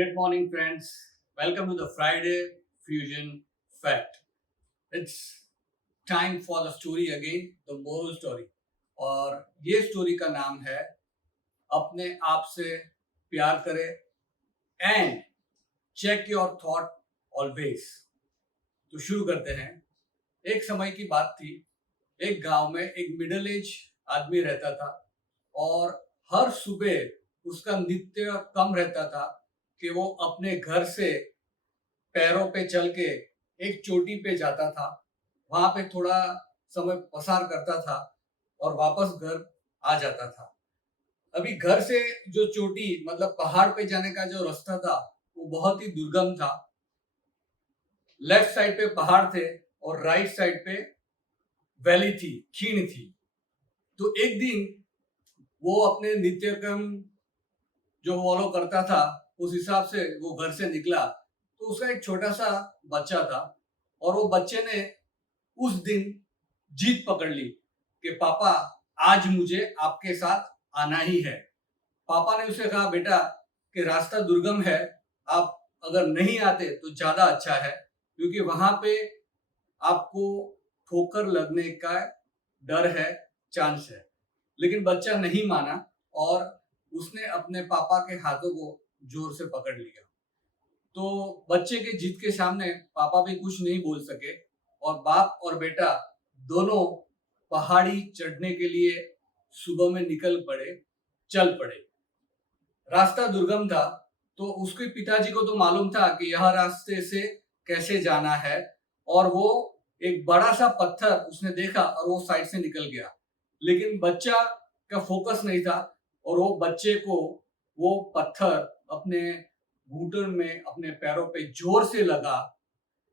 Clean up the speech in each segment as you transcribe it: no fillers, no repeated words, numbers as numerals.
Great morning, friends. Welcome to the Friday Fusion Fact. It's time for the story again, the moral story. और ये story का नाम है अपने आप से प्यार करें and check your thought always. तो शुरू करते हैं। एक समय की बात थी, एक गांव में एक मिडिल एज आदमी रहता था और हर सुबह उसका नित्य कम रहता था कि वो अपने घर से पैरों पे चल के एक चोटी पे जाता था, वहां पे थोड़ा समय पसार करता था और वापस घर आ जाता था। अभी घर से जो चोटी मतलब पहाड़ पे जाने का जो रास्ता था वो बहुत ही दुर्गम था। लेफ्ट साइड पे पहाड़ थे और राइट साइड पे वैली थी, खीण थी। तो एक दिन वो अपने नित्य क्रम जो फॉलो करता था उस हिसाब से वो घर से निकला, तो उसका एक छोटा सा बच्चा था और वो बच्चे ने उस दिन जीत पकड़ ली कि पापा आज मुझे आपके साथ आना ही है। पापा ने उसे कहा बेटा कि रास्ता दुर्गम है, आप अगर नहीं आते तो ज्यादा अच्छा है क्योंकि वहां पे आपको ठोकर लगने का डर है, चांस है। लेकिन बच्चा नहीं माना और उसने अपने पापा के हाथों को जोर से पकड़ लिया। तो बच्चे के जिद के सामने पापा भी कुछ नहीं बोल सके और बाप और बेटा दोनों पहाड़ी चढ़ने के लिए सुबह में चल पड़े। रास्ता दुर्गम था तो उसके पिताजी को तो मालूम था कि यह रास्ते से कैसे जाना है और वो एक बड़ा सा पत्थर उसने देखा और वो साइड से निकल गया। लेकिन बच्चा का फोकस नहीं था और वो बच्चे को वो पत्थर अपने घुटन में अपने पैरों पे जोर से लगा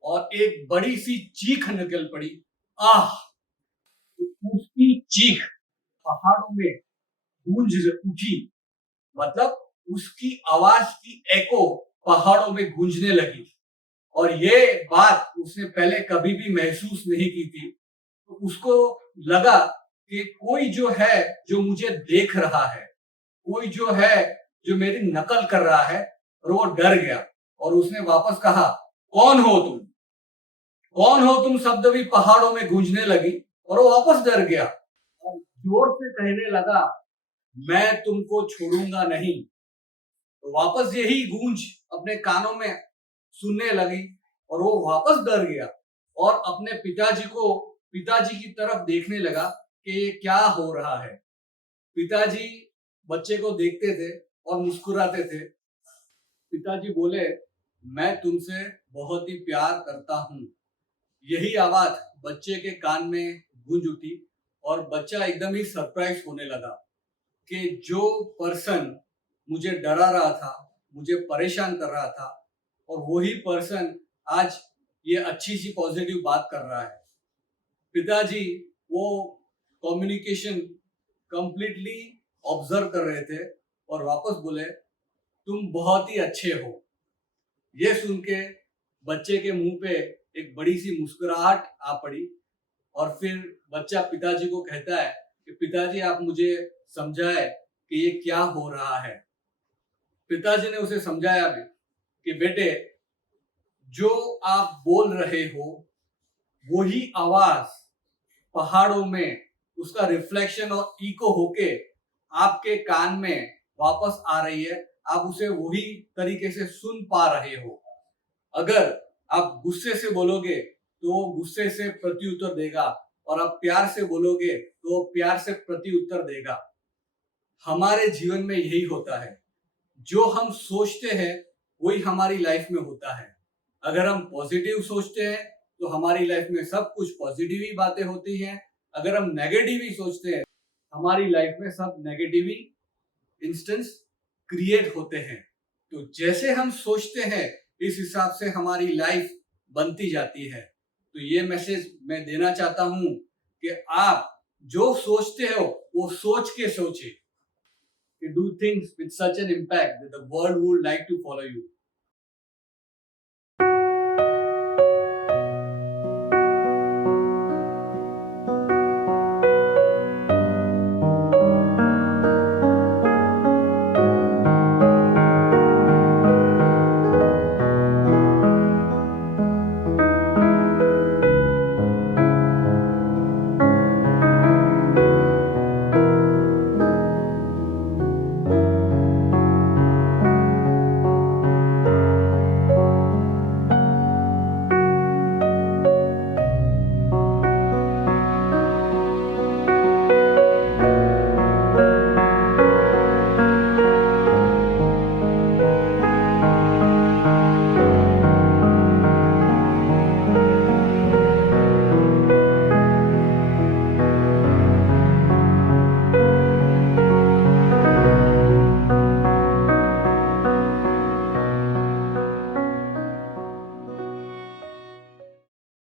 और एक बड़ी सी चीख निकल पड़ी। आह! उसकी चीख पहाड़ों में गूंज उठी, मतलब उसकी आवाज की एको पहाड़ों में गूंजने लगी और ये बात उसने पहले कभी भी महसूस नहीं की थी। तो उसको लगा कि कोई जो है जो मुझे देख रहा है, कोई जो है जो मेरी नकल कर रहा है, और वो डर गया और उसने वापस कहा कौन हो तुम, कौन हो तुम शब्द भी पहाड़ों में गूंजने लगी और वो वापस डर गया और जोर से कहने लगा मैं तुमको छोड़ूंगा नहीं। तो वापस यही गूंज अपने कानों में सुनने लगी और वो वापस डर गया और अपने पिताजी की तरफ देखने लगा कि ये क्या हो रहा है। पिताजी बच्चे को देखते थे और मुस्कुराते थे। पिताजी बोले मैं तुमसे बहुत ही प्यार करता हूँ। यही आवाज बच्चे के कान में गूंज उठी और बच्चा एकदम ही सरप्राइज होने लगा कि जो पर्सन मुझे डरा रहा था, मुझे परेशान कर रहा था, और वही पर्सन आज ये अच्छी सी पॉजिटिव बात कर रहा है। पिताजी वो कम्युनिकेशन कंप्लीटली ऑब्जर्व कर रहे थे और वापस बोले तुम बहुत ही अच्छे हो। ये सुन के बच्चे के मुंह पे एक बड़ी सी मुस्कुराहट आ पड़ी और फिर बच्चा पिताजी को कहता है कि पिताजी आप मुझे समझाए कि ये क्या हो रहा है। पिताजी ने उसे समझाया भी कि बेटे जो आप बोल रहे हो वही आवाज पहाड़ों में उसका रिफ्लेक्शन और इको होके आपके कान में वापस आ रही है, आप उसे वही तरीके से सुन पा रहे हो। अगर आप गुस्से से बोलोगे तो वो गुस्से से प्रत्युत्तर देगा और आप प्यार से बोलोगे तो वो प्यार से प्रत्युत्तर देगा। हमारे जीवन में यही होता है, जो हम सोचते हैं वही हमारी लाइफ में होता है। अगर हम पॉजिटिव सोचते हैं तो हमारी लाइफ में सब कुछ पॉजिटिव ही बातें होती हैं। अगर हम नेगेटिव ही सोचते हैं हमारी लाइफ में सब नेगेटिव ही इंस्टेंस क्रिएट होते हैं। तो जैसे हम सोचते हैं इस हिसाब से हमारी लाइफ बनती जाती है। तो ये मैसेज मैं देना चाहता हूं कि आप जो सोचते हो वो सोच के सोचे। You do things with such an impact that the world would like to follow you.